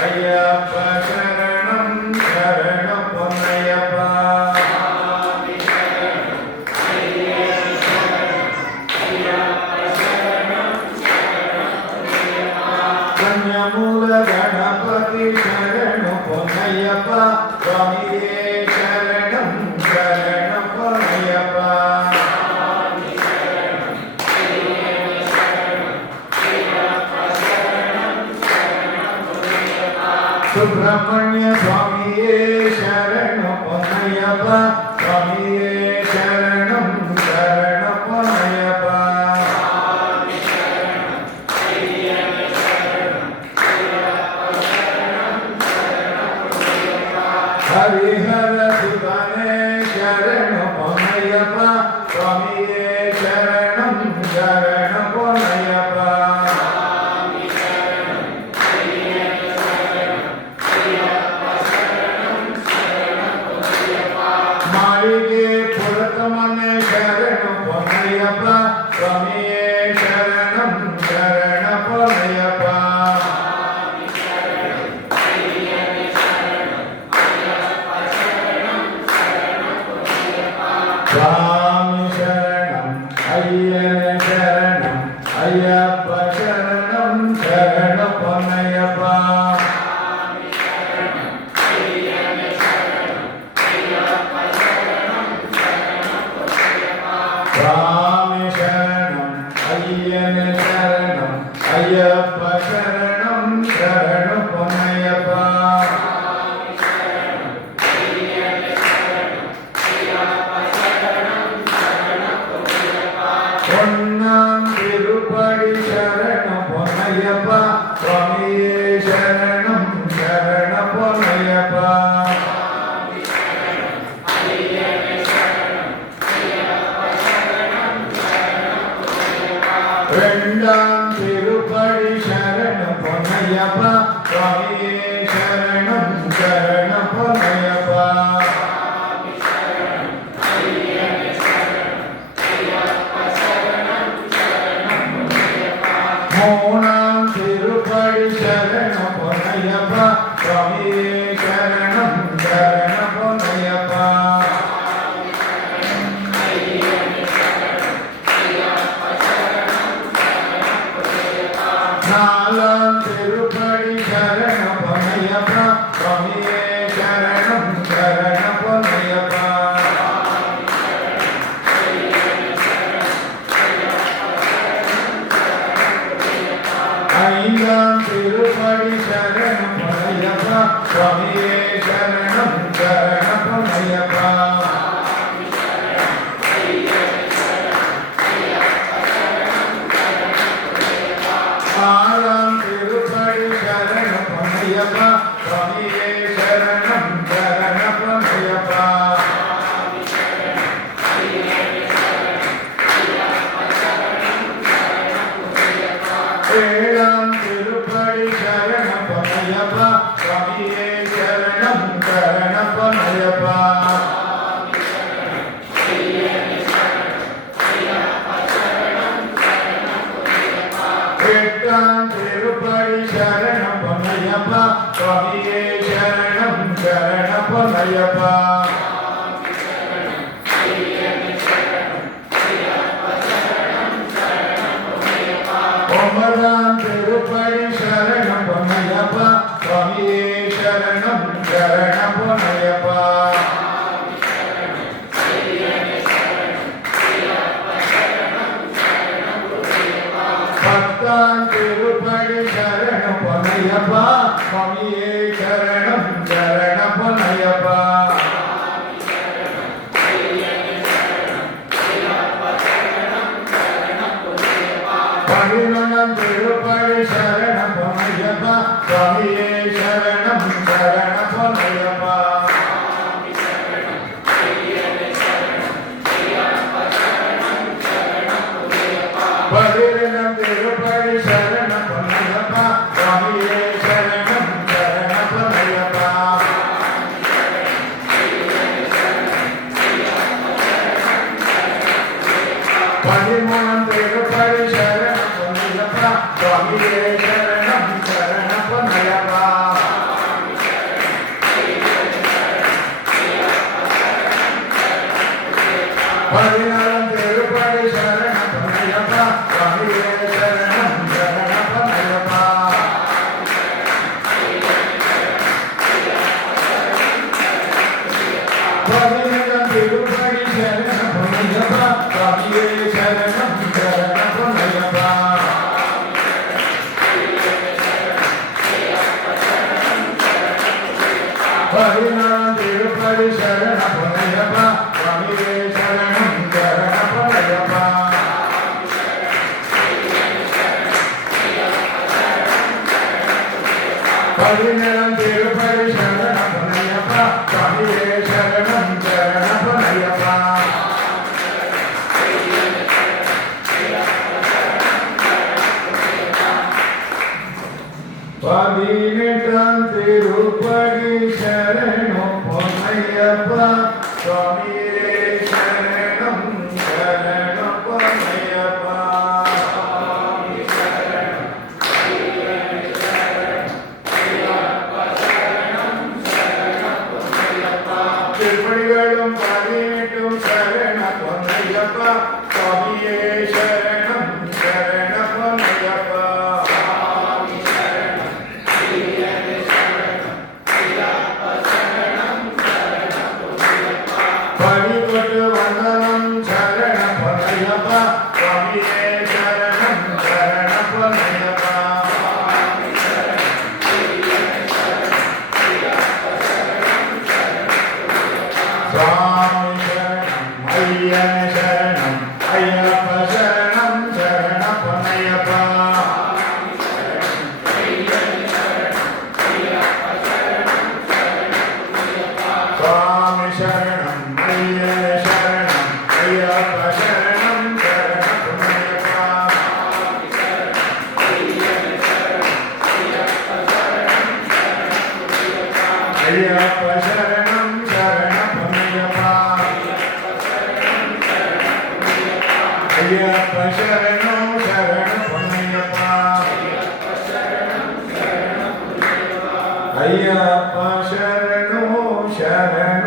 ஐயப்ப சரணம் சரணம் பொன்னையப்பா கன்யமூல கணபதி சரணம் பொன்னையப்பா சுவாமியே சரணம் சரணம் பொன்னையப்பா சுப்பிரமணிய சுவாமியே சரணம் பொன்னையப்பா சுவாமியே சரணம் சரணம் பொன்னையப்பா ஹரிஹர சுதனே சரணம் பொன்னையப்பா சுவாமியே சரணம் சரணம் பொன்னையப்பா மாளிகே புரத்தமனே சரணம் பொன்னையப்பா சுவாமியே சரணம் சரணம் பொன்னையப்பா சுவாமி சரணம் ஐயனே சரணம் ஐயப்ப சரணம் சரணம் பொன்னையப்பா சுவாமி சரணம் ஐயனே சரணம் ஐயப்ப சரணம் சரணம் பொன்னையப்பா பொன்னாம் திருப்படி சரணம் பொன்னையப்பா சுவாமியே சரணம் சரணம் பொன்னையப்பா ரெண்டாம் திருப்படி சரணம் பொன்னையப்பா சுவாமியே சரணம் சரணம் பொன்னையப்பா மூணாம் திருப்படி சரணம் பொன்னையப்பா சுவாமியே சரணம் சரணம் பொன்னையப்பா நாலாம் திருப்படி சரணம் பொன்னையப்பா சுவாமியே சரணம் சரணம் பொன்னையப்பா ஐந்தாம் திருப்படி சரணம் பொன்னையப்பா சுவாமியே சரணம் சரணம் பொன்னையப்பா ஆறாம் திருப்படி சரணம் பொன்னையப்பா சுவாமியே சரணம் சரணம் பொன்னையப்பா ஏழாம் திருப்படி சரணம் பொன்னையப்பா சுவாமியே சரணம் சரணம் பொன்னையப்பா எட்டாம் திருப்படி சரணம் பொன்னையப்பா சுவாமியே சரணம் சரணம் பொன்னையப்பா ஒன்பதாம் திருப்படி சரணம் பொன்னையப்பா சுவாமியே சரணம் சரணம் பொன்னையப்பா பத்தாம் திருப்படி சரணம் பொன்னையப்பா சுவாமியே சரணம் சரணம் பொன்னையப்பா பதினொன்றாம் திருப்படி சரணம் பொன்னையப்பா சுவாமியே சரணம் சரணம் பொன்னையப்பா பதினெண்டாம் திருப்படி சரணம் பொன்னையப்பா சுவாமியே சரணம் சரணம் பொன்னையப்பா பதிமூணாம் திருப்படி சரணம் பொன்னையப்பா சுவாமியே சரணம் சரணம் பொன்னையப்பா பதினாலாம் திருப்படி சரணம் பொன்னையப்பா சுவாமியே சரணம் சரணம் பொன்னையப்பா பதினேழாம் திருப்படி சரணம் பொன்னையப்பா சுவாமியே சரணம் சரணம் பொன்னையப்பா பதினாலாம் திருப்படி சரணம் பொன்னையப்பா சுவாமியே சரணம் சரணம் பொன்னையப்பா பதினேழாம் திருப்படி சரணம் பொன்னையப்பா சுவாமியே சரணம் சரணம் பொன்னையப்பா பதினெட்டாம் திருப்படி சரணம் பொன்னையப்பா சுவாமியே சரணம் சரணம் பொன்னையப்பா திருப்படிகளும் பதினெட்டும் சரண பொன்னையப்பா சுவாமியே சரணம் சரண பொன்னையப்பா படிபட்டு வந்தனம் சரண பொன்னையப்பா சுவாமியே சரணம் சரண பொன்னையப்பா சுவாமி சரணம் ஐயன் சரணம் ஐயப்ப சரணம் சரண பொன்னையப்பா சுவாமி சரணம் ஐயன் சரணம் ஐயப்ப சரணம் சரண பொன்னையப்பா ஐயப்ப சரணம் சரண பொன்னையப்பா ஐயப்ப சரணம் சரண பொன்னையப்பா ஐயப்ப சரணம் சரண